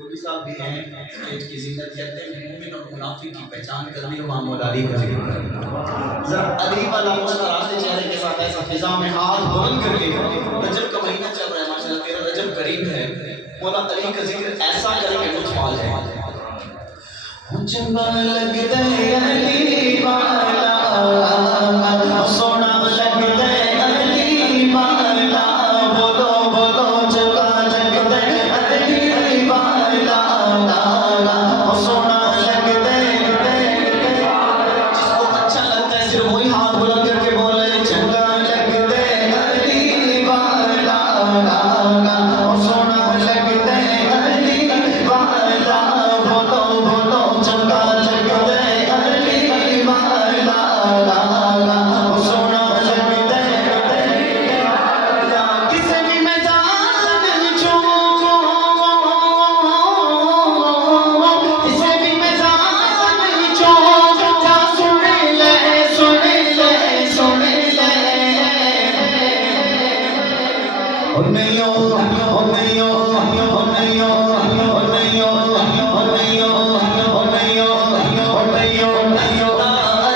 मौलवी साहब भी हैं स्टेज की जिन्नत, कहते हैं मोमिन और मुनाफिक की पहचान करनी हो वहाँ मौला अली का जिक्र करना। जरा अली वाला मुस्कुराते चेहरे के साथ ऐसा फिजा में हाथ बुलंद करके, रजब का महीना चल रहा है माशाल्लाह, तेरा रजब करीब है, मौला अली का जिक्र ऐसा करके लुत्फ आ जाए। चंगा लगता है अली वाला, सोना लगता है अली वाला, बोलो बोलो चंगा लगता है अली वाला, सोना लगता है। जिसको अच्छा लगता है सिर्फ वही हाथ बुलंद करके बोले चंगा लगता है अली वाला, सोना लगता है अली वाला, बोलो बोलो चंगा लगता है अली वाला, सोना लगता है। किसी भी मैदान छोड़ो, किसी भी मैदान छोड़ो, जा सुन ले सुन ले सुन ले। ओ नहीं ओ नहीं ओ नहीं ओ नहीं ओ नहीं ओ नहीं ओ नहीं ओ नहीं ओ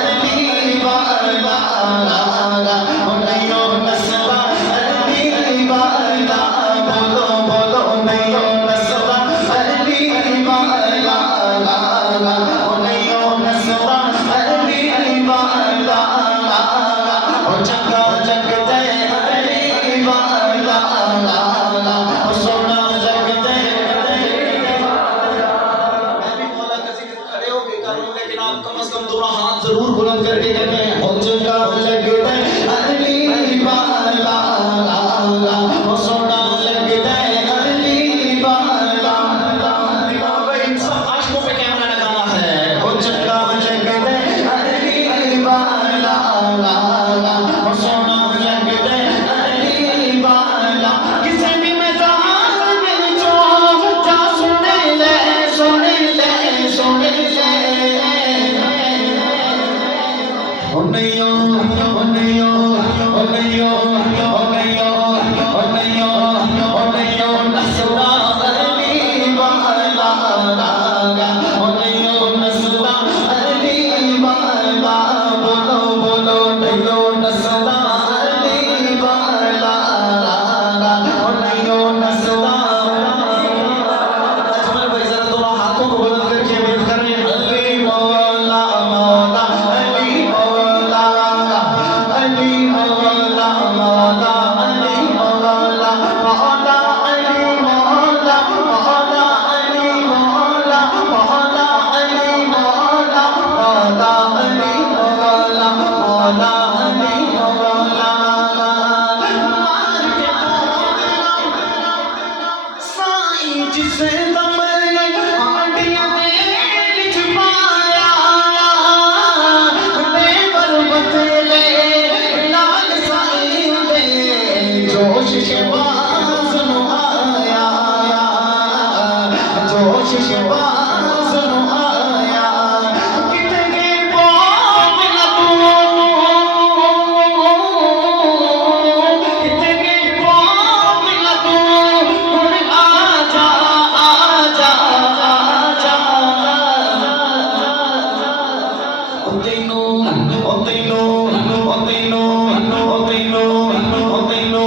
अली वाला, ओ नहीं ओ नस्बा अली वाला, बोलो बोलो नहीं ओ नस्बा अली वाला, ओ नहीं ओ नस्बा अली वाला, ओ चंगा लगता है अली वाला, ओ सोना लगता है। मैं भी मौला का जिक्र खड़े होके करूं, लेकिन आप कम से कम दोनों हाथ जरूर बुलंद करके कहें ओ चंगा लगता है अली वाला, ओ सोना लगता है अली वाला। भाई सब आशिकों पे कैमरा लगाना है। ओ चंगा लगता है अली वाला, ओ सोना लगता है अली वाला। किसी भी मैदान में जो जा सुन ले सुन ले सुन ले। ओ नहीं ओ नहीं ओ नहीं ओ नहीं ओ नहीं ओ नहीं ओ नस्बा अली वाला, ओ नहीं ओ नस्बा अली वाला, बोलो बोलो नहीं ओ नस्बा अली वाला, ओ नहीं ओ नस्बा। अजमल भाई जरा दोनों हाथों को बुलंद करके वेट करें अली मौला मौला अली मौला अली मौला मौला अली मौला मौला अली मौला मौला अली मौला मौला अली मौला मौला अली मौला मौला अली मौला। साई जिसे दम आंडिया में छुपाया, देवर बदले लाल साई दे जोश शबाज नु आया, जोश शबाज नु आया। कितने बोल लगू, कितने बोल लगू, आजा आजा आजा। ओ तैनू ओ तैनू ओ तैनू ओ तैनू ओ तैनू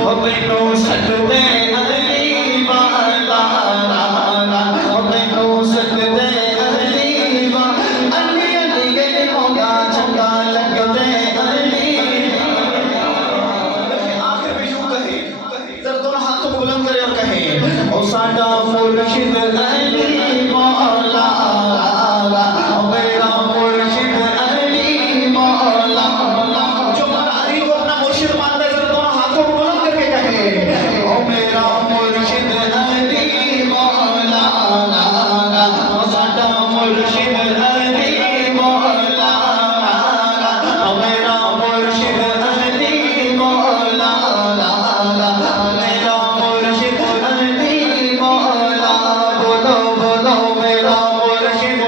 ओ तैनू सजदे अली वाला, ओ तैनू सजदे अली वाला। अली अली गए होगा चंगा लगते अली। आखिर में यूं कहे, जरा दोनों हाथों को बुलंद करें और कहें ओ साडा मुर्शिद अली मौला, ओ मेरा मुर्शिद अली मौला। जो मौला अली को अपना मुर्शिद मानता है जरा दोनों हाथों को बुलंद करके कहें ओ मेरा मुर्शिद अली मौला, ओ साडा मुर्शिद अली मौला, ओ मेरा मुर्शिद अली मौला, मेरा मुर्शिद अली मौला, बोलो बोलो मेरा मुर्शिद।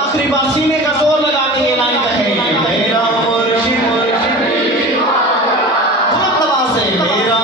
आखिरी बार सीने का जोर लगा के ये लाइन कहे मेरा मुर्शिद, बुलंद आवाज से मेरा